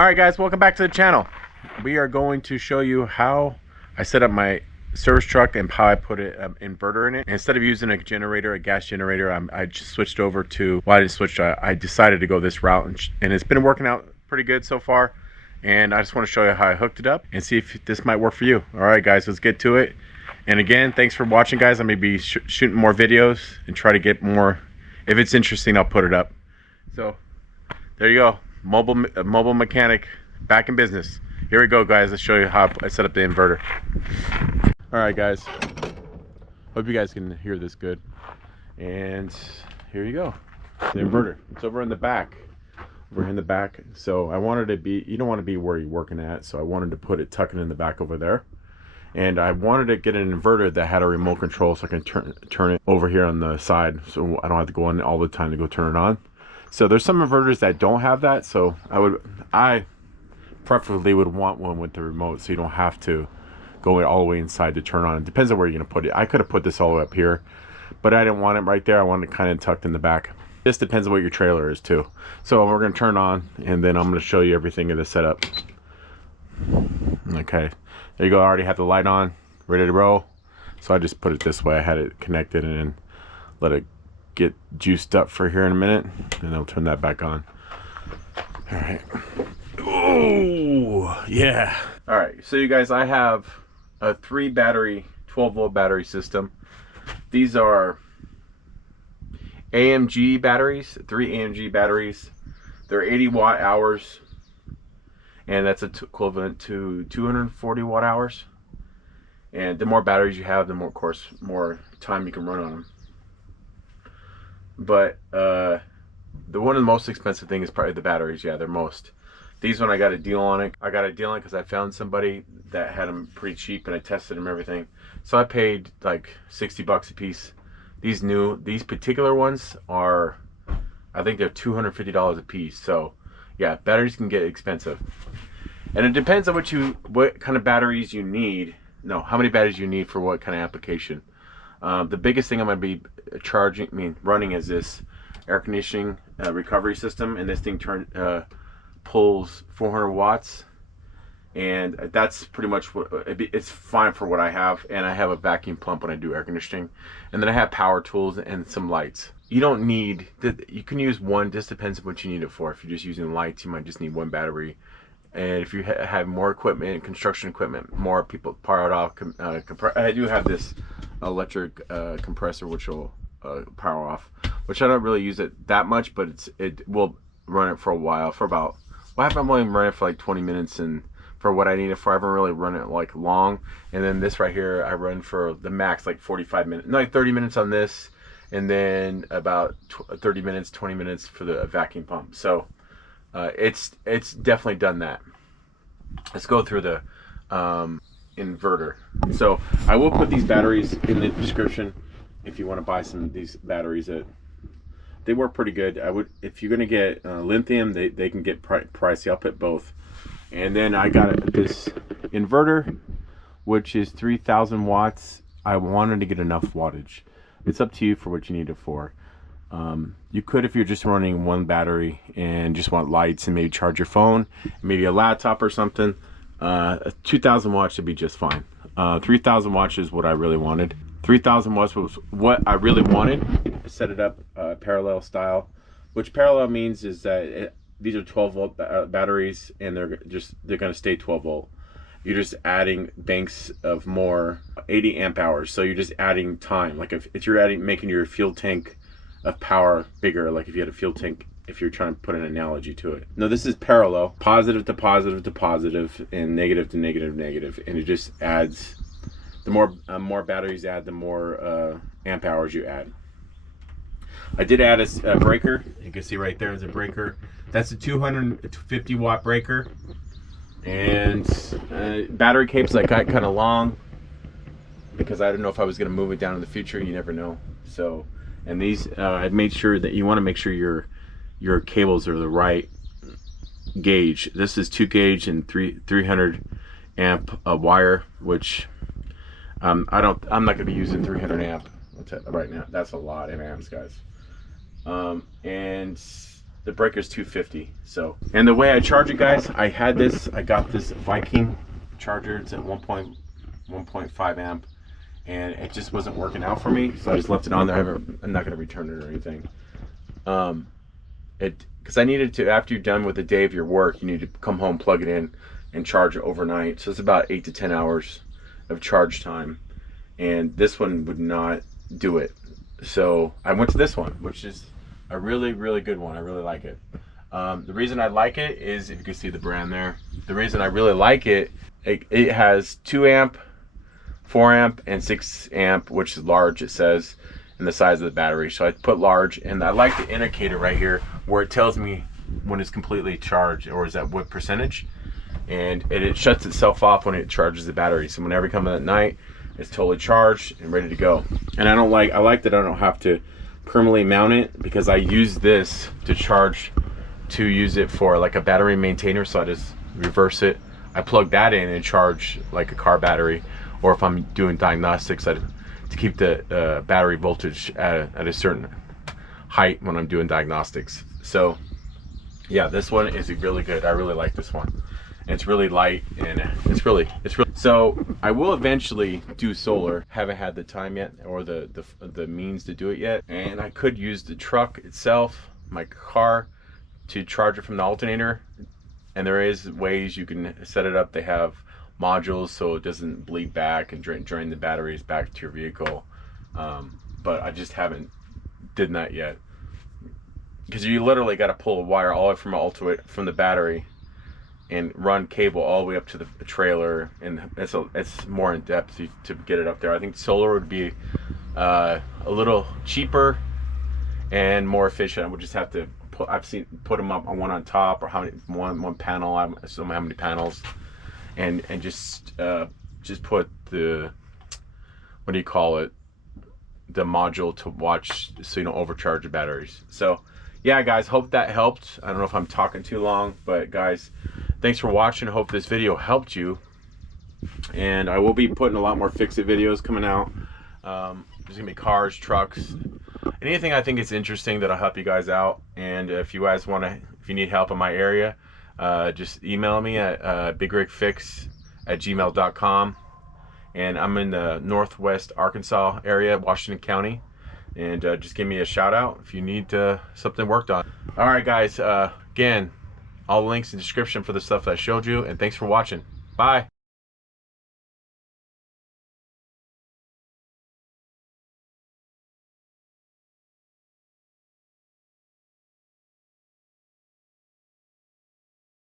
Alright guys, welcome back to the channel. We are going to show you how I set up my service truck and how I put an inverter in it. Instead of using a generator, a gas generator, I just switched over to, well, I didn't switch, I decided to go this route, and it's been working out pretty good so far. And I just want to show you how I hooked it up and see if this might work for you. Alright guys, let's get to it. And again, thanks for watching guys. I'm going to be shooting more videos and try to get more. If it's interesting, I'll put it up. So there you go. Mobile mechanic back in business. Here we go guys, let's show you how I set up the inverter. Alright guys, hope you guys can hear this good. And here you go, the inverter. It's over in the back. Over in the back. So I wanted to be, you don't want to be where you're working at, so I wanted to put it tucking in the back over there. And I wanted to get an inverter that had a remote control so I can turn it over here on the side, so I don't have to go in all the time to go turn it on. So there's some inverters that don't have that, so I preferably would want one with the remote so you don't have to go all the way inside to turn on. It depends on where you're going to put it. I could have put this all the way up here, but I didn't want it right there. I wanted it kind of tucked in the back. This depends on what your trailer is too. So we're going to turn on, and then I'm going to show you everything in the setup. Okay, there you go. I already have the light on, ready to roll. So I just put it this way. I had it connected and then let it get juiced up for here in a minute, and I'll turn that back on. All right. Oh yeah. All right, so you guys, I have a 3 battery 12-volt battery system. These are AMG batteries, 3 AMG batteries. They're 80 watt hours, and that's equivalent to 240 watt hours. And the more batteries you have, the more, of course, more time you can run on them. But the one of the most expensive thing is probably the batteries. Yeah, they're most. These one I got a deal on it. I got a deal on it because I found somebody that had them pretty cheap, and I tested them and everything. So I paid like 60 bucks a piece. These particular ones are, I think they're $250 a piece. So yeah, batteries can get expensive, and it depends on what kind of batteries you need. No, how many batteries you need for what kind of application. The biggest thing I'm going to be running is this air conditioning recovery system, and this thing pulls 400 watts, and that's pretty much what it's fine for what I have. And I have a vacuum pump when I do air conditioning, and then I have power tools and some lights. You don't need you can use one. Just depends on what you need it for. If you're just using lights, you might just need one battery. And if you have more equipment, construction equipment, more people powered off. I do have this electric compressor which will power off, which I don't really use it that much, but it will run it for a while, for about, well, I've only run it for like 20 minutes, and for what I need it for, I haven't really run it like long. And then this right here, I run for the max like 45 minutes, no, like 30 minutes on this, and then about 30 minutes, 20 minutes for the vacuum pump. So it's definitely done that. Let's go through the inverter. So I will put these batteries in the description if you want to buy some of these batteries. That they work pretty good. If you're gonna get lithium, they can get pricey. I'll put both. And then I got this inverter, which is 3,000 watts. I wanted to get enough wattage. It's up to you for what you need it for. You could, if you're just running one battery and just want lights and maybe charge your phone, maybe a laptop or something, 2,000 watts should be just fine. 3,000 watts is what I really wanted. 3,000 watts was what I really wanted. I set it up parallel style, which parallel means is that these are 12-volt batteries, and they're going to stay 12 volt. You're just adding banks of more 80 amp hours. So you're just adding time. Like if you're making your fuel tank of power bigger, like if you had a fuel tank, if you're trying to put an analogy to it. No, this is parallel, positive to positive to positive, and negative to negative negative, and it just adds. The more batteries you add, the more amp hours you add. I did add a breaker. You can see right there is a breaker. That's a 250 watt breaker, and battery cables I got kind of long because I didn't know if I was going to move it down in the future. You never know. So, and these I made sure that you want to make sure your cables are the right gauge. This is 2 gauge and 300 amp wire, which I'm not going to be using 300 amp right now. That's a lot of amps, guys. And the breaker's 250. So, and the way I charge it, guys, I got this Viking charger. It's at 1.5 amp, and it just wasn't working out for me, so I just left it on there. I'm not going to return it or anything. Because I needed to, after you're done with the day of your work, you need to come home, plug it in, and charge it overnight. So it's about 8 to 10 hours of charge time, and this one would not do it. So I went to this one, which is a really, really good one. I really like it. The reason I like it is, if you can see the brand there, the reason I really like it, it has 2 amp, 4 amp, and 6 amp, which is large, it says, and the size of the battery. So I put large, and I like the indicator right here where it tells me when it's completely charged, or is at what percentage, and it shuts itself off when it charges the battery. So whenever it comes at night, it's totally charged and ready to go. And I like that I don't have to permanently mount it, because I use this to use it for like a battery maintainer. So I just reverse it, I plug that in and charge like a car battery, or if I'm doing diagnostics, to keep the battery voltage at a certain height when I'm doing diagnostics. So yeah, this one is really good. I really like this one. It's really light, and it's really. So I will eventually do solar. Haven't had the time yet, or the means to do it yet. And I could use the truck itself, my car, to charge it from the alternator. And there is ways you can set it up. They have modules so it doesn't bleed back and drain the batteries back to your vehicle. But I just haven't did that yet, because you literally got to pull a wire all the way from the battery and run cable all the way up to the trailer, and it's more in depth to get it up there. I think solar would be a little cheaper and more efficient. I would just have to put them up on one on top, or one panel. I don't know how many panels, and just put the, what do you call it, the module to watch, so you don't overcharge the batteries. So yeah, guys, hope that helped. I don't know if I'm talking too long, but guys, thanks for watching. I hope this video helped you, and I will be putting a lot more fix-it videos coming out. There's gonna be cars, trucks, anything I think is interesting that'll help you guys out. And if you guys if you need help in my area, just email me at bigrigfix@gmail.com. and I'm in the Northwest Arkansas area, Washington County, and just give me a shout out if you need something worked on. All right, guys, again, all the links in the description for the stuff that I showed you, and thanks for watching. Bye.